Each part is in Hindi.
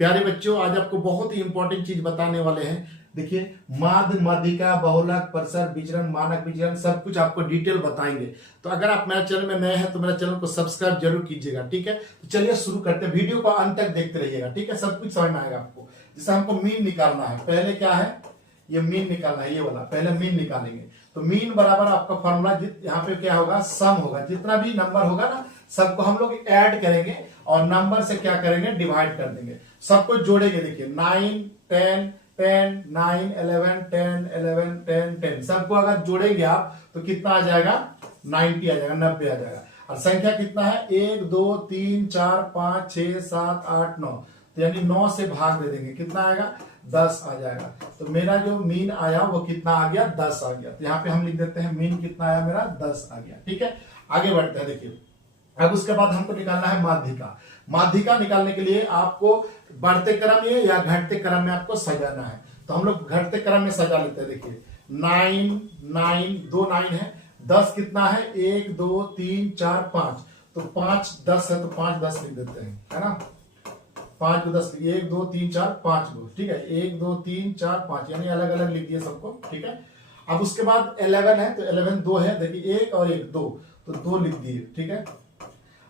प्यारे बच्चों, आज आपको बहुत ही इंपॉर्टेंट चीज बताने वाले हैं। देखिए, माध्य, माध्यिका, बहुलक, परसर, विचरण, मानक विचरण सब कुछ आपको डिटेल बताएंगे। तो अगर आप मेरे चैनल में नए हैं तो मेरे चैनल को सब्सक्राइब जरूर कीजिएगा, ठीक है। तो चलिए शुरू करते हैं, वीडियो को अंत तक देखते रहिएगा, ठीक है। सब कुछ समझ में आएगा आपको। जैसे हमको मीन निकालना है, पहले क्या है, ये मीन निकालना है, ये वाला पहले मीन निकालेंगे। तो मीन बराबर आपका फॉर्मूला यहाँ पे क्या होगा, सम होगा। जितना भी नंबर होगा ना सबको हम लोग ऐड करेंगे और नंबर से क्या करेंगे, डिवाइड कर देंगे, सबको जोड़ेंगे। देखिए 9 10 10 9 11 10 11 10 10 सबको अगर जोड़ेंगे आप तो कितना आ जाएगा, 90 आ जाएगा, 90 आ जाएगा। और संख्या कितना है, 1 2 3 4 5 6 7 8 9, तो यानी 9 से भाग दे देंगे, कितना आएगा, 10 आ जाएगा। तो मेरा जो मीन आया वो कितना आ गया, 10 आ गया। तो यहाँ पे हम लिख देते हैं मीन कितना आया मेरा, 10 आ गया, ठीक है। आगे बढ़ते हैं। देखिए अब उसके बाद हमको निकालना है माध्यिका। माध्यिका निकालने के लिए आपको बढ़ते क्रम में या घटते क्रम में आपको सजाना है। तो हम लोग घटते क्रम में सजा लेते हैं। देखिए 9 9 2 9 है, 10 कितना है, 1 2 3 4 5, तो 5 10 है तो 5 10 लिख देते हैं, है ना। 5 को 10, 1 2 3 4 5 गो, ठीक है। 1 2 3 4 5 यानी अलग अलग लिख दिए सबको, ठीक है। अब उसके बाद 11 है तो 11 2 है, देखिए 1 और 1 2, तो 2 लिख दिए, ठीक है।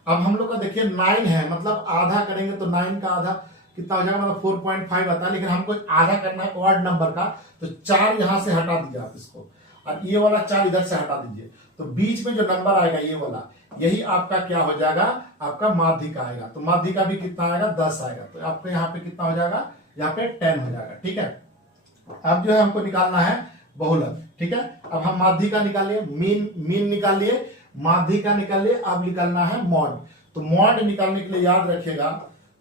अब हम लोग का देखिए 9 है, मतलब आधा करेंगे तो 9 का आधा कितना हो जाएगा, मतलब 4.5 आता है, लेकिन हमको आधा करना है ऑड नंबर का, तो 4 यहां से हटा दीजिए आप इसको, और ये वाला 4 इधर से हटा दीजिए। तो बीच में जो नंबर आएगा ये वाला, यही आपका क्या हो जाएगा, आपका माध्यिका आएगा। तो माध्यिका भी कितना आएगा, 10 आएगा। तो आपके यहाँ पे कितना हो जाएगा, यहाँ पे 10 हो जाएगा, ठीक है। अब जो है हमको निकालना है बहुलक, ठीक है। अब हम माध्यिका निकाल लिए, मीन निकाल लिए, माध्यिका निकाल लिए, अब निकालना है मॉड। तो मॉड निकालने के लिए याद रखिएगा,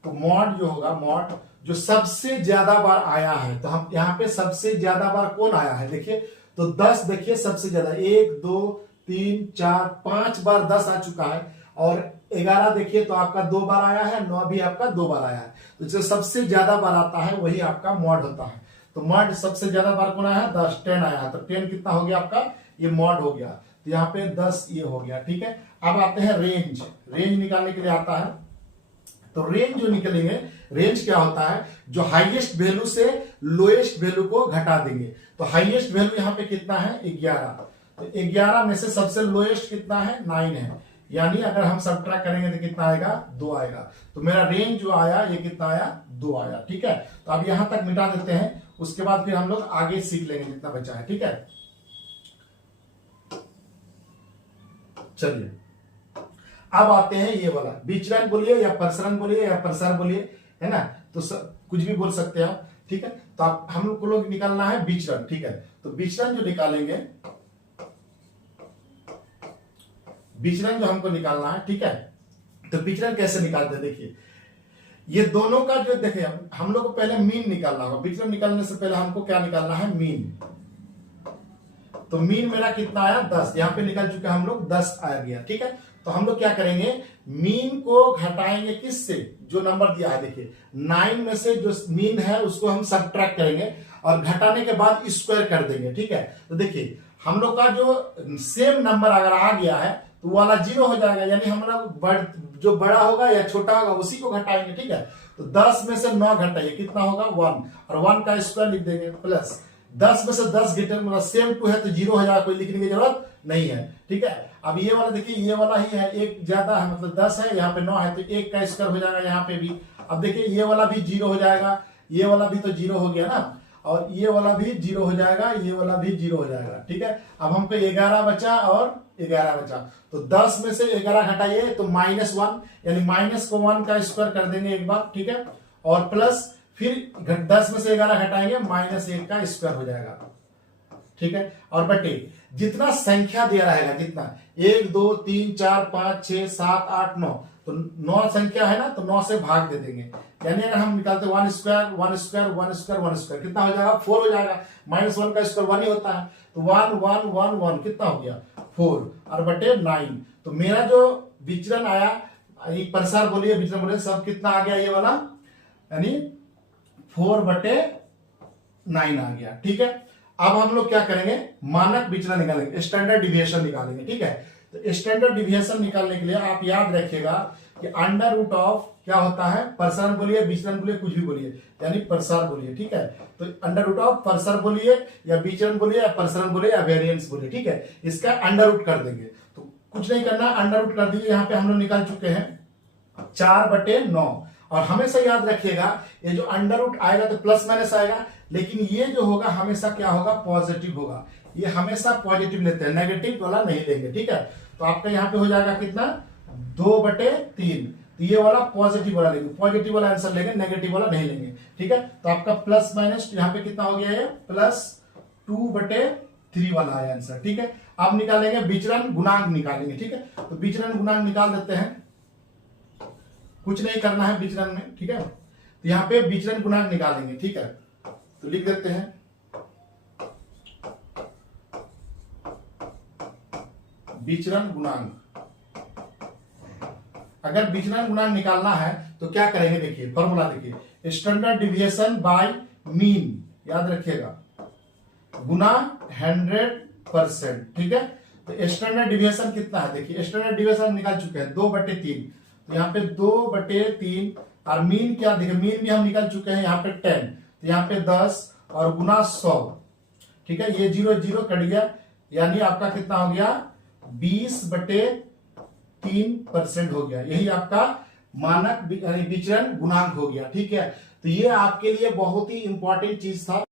तो मॉड जो होगा, मॉड जो सबसे ज्यादा बार आया है, तो हम यहाँ पे सबसे ज्यादा बार कौन आया है, देखिए तो 10, देखिए सबसे ज्यादा 1 2 3 4 5 बार 10 आ चुका है, और 11 देखिए तो आपका 2 बार आया है, 9 भी आपका 2 बार आया है। तो जो सबसे ज्यादा बार आता है वही आपका मॉड होता है। तो मॉड सबसे ज्यादा बार कौन आया है, 10 10 आया है, तो 10 कितना हो गया आपका, ये मॉड हो गया। तो यहाँ पे 10 ये हो गया, ठीक है। अब आते हैं रेंज। रेंज निकालने के लिए आता है, तो रेंज जो निकलेंगे, रेंज क्या होता है, जो हाईएस्ट वैल्यू से लोएस्ट वैल्यू को घटा देंगे। तो हाईएस्ट वैल्यू यहाँ पे कितना है, 11, तो 11 में से सबसे लोएस्ट कितना है, 9 है, यानी अगर हम सबट्रैक्ट करेंगे तो कितना आएगा, 2 आएगा। तो मेरा रेंज जो आया ये कितना आया, 2 आया, ठीक है। तो अब यहां तक मिटा देते हैं, उसके बाद फिर हम लोग आगे सीख लेंगे जितना बचा है, ठीक है। चलिए अब आते हैं ये वाला, विचलन बोलिए या प्रसरण बोलिए या प्रसार बोलिए, है ना, तो कुछ भी बोल सकते हैं आप, ठीक है। तो आप हम लोग निकालना है विचलन, ठीक है। तो विचलन जो निकालेंगे, विचलन जो हमको निकालना है, ठीक है। तो विचलन कैसे निकालते हैं, देखिए ये दोनों का जो, देखिए हम लोग को पहले मीन निकालना होगा। विचलन निकालने से पहले हमको क्या निकालना है, मीन। तो मीन मेरा कितना आया, 10, यहाँ पे निकल चुके हम लोग 10 आ गया, ठीक है। तो हम लोग क्या करेंगे, मीन को घटाएंगे किससे, जो नंबर दिया है, देखिए 9 में से जो मीन है उसको हम सबट्रैक्ट करेंगे और घटाने के बाद स्क्वायर कर देंगे, ठीक है। तो देखिए हम लोग का जो सेम नंबर अगर आ गया है तो वाला 0 हो जाएगा, यानी हम लोग जो बड़ा होगा या छोटा होगा उसी को घटाएंगे, ठीक है। तो 10 में से 9 घटाइए, कितना होगा, 1, और 1 का स्क्वायर लिख देंगे, प्लस 10 में से 10 घटे, मतलब सेम टू है तो 0 हो जाएगा, कोई लिखने की जरूरत नहीं है, ठीक है। अब ये वाला देखिए, ये वाला ही है, एक ज्यादा है, मतलब 10 है, यहाँ पे 9 है, तो 1 का स्क्वायर हो जाएगा यहाँ पे भी। अब देखिए ये वाला भी 0 हो जाएगा, ये वाला भी तो 0 हो गया ना, और ये वाला भी 0 हो जाएगा, ये वाला भी 0 हो जाएगा, ठीक है। अब हमको 11 बचा और 11 बचा, तो 10 में से 11 घटाइए तो -1, यानी माइनस को 1 का स्क्वायर कर देंगे एक बार, ठीक है। और प्लस फिर 10 में से 11 घटाएंगे, -1 का स्क्वायर हो जाएगा, ठीक है। और बटे जितना संख्या दिया रहेगा, जितना 1 2 3 4 5 6 7 8 9, तो 9 संख्या है ना, तो 9 से भाग दे देंगे, यानी अगर हम निकालते 1 स्क्वायर 1 स्क्वायर 1 स्क्वायर 1 स्क्वायर कितना हो जाएगा, 4 हो जाएगा। -1 का स्क्वायर 1 ही होता है, तो 1 1 1 1 कितना हो गया, 4, और बटे 9। तो मेरा जो विचलन आया, प्रसार बोलिए विचलन बोलिए, सब कितना आ गया, ये वाला यानी 4/9 आ गया, ठीक है। अब हम लोग क्या करेंगे, मानक विचलन निकालेंगे, स्टैंडर्ड डिविएशन निकालेंगे, ठीक है। तो स्टैंडर्ड डिविएशन निकालने के लिए आप याद रखिएगा, कि अंडर रूट ऑफ क्या होता है, प्रसरण बोलिए, विचरण बोलिए, कुछ भी बोलिए, यानी प्रसार बोलिए, ठीक है। तो अंडर रूट ऑफ प्रसार बोलिए या विचरण बोलिए या प्रसरण बोलिए या वेरिएंस बोलिए, ठीक है। इसका अंडर रूट कर देंगे, तो कुछ नहीं करना, अंडर रूट कर दीजिए। यहाँ पे हम लोग निकाल चुके हैं 4/9। और हमेशा याद रखिएगा ये जो अंडर रूट आएगा तो प्लस माइनस आएगा, लेकिन ये जो होगा हमेशा क्या होगा, पॉजिटिव होगा। ये हमेशा पॉजिटिव लेते हैं, नेगेटिव वाला नहीं लेंगे, ठीक है। तो आपका यहाँ पे हो जाएगा कितना, 2/3। तो ये वाला पॉजिटिव वाला लेंगे, पॉजिटिव वाला आंसर लेंगे, नेगेटिव वाला नहीं लेंगे, ठीक है। तो आपका प्लस माइनस यहाँ पे कितना हो गया है, +2/3 वाला है आंसर, ठीक है। अब निकालेंगे विचरण गुणांक निकालेंगे, ठीक है। तो विचरण गुणांक निकाल देते हैं, कुछ नहीं करना है विचरण में, ठीक है। तो यहाँ पे विचरण गुणांक निकालेंगे, ठीक है। तो लिख देते हैं विचरण गुणांक। अगर विचरण गुणांक निकालना है तो क्या करेंगे, देखिए फॉर्मूला देखिए, स्टैंडर्ड डिविएशन बाय मीन, याद रखिएगा, गुना 100%, ठीक है। तो स्टैंडर्ड डिविएशन कितना है, देखिए स्टैंडर्ड डिविएशन निकाल चुके हैं 2/3। तो यहाँ पे 2/3 और मीन क्या, देखिए मीन भी हम निकाल चुके हैं यहाँ पे 10, तो यहाँ पे 10 और गुना 100, ठीक है। ये 0 0 कट गया, यानी आपका कितना हो गया, 20/3% हो गया। यही आपका मानक विचरण गुणांक हो गया, ठीक है। तो ये आपके लिए बहुत ही इंपॉर्टेंट चीज था।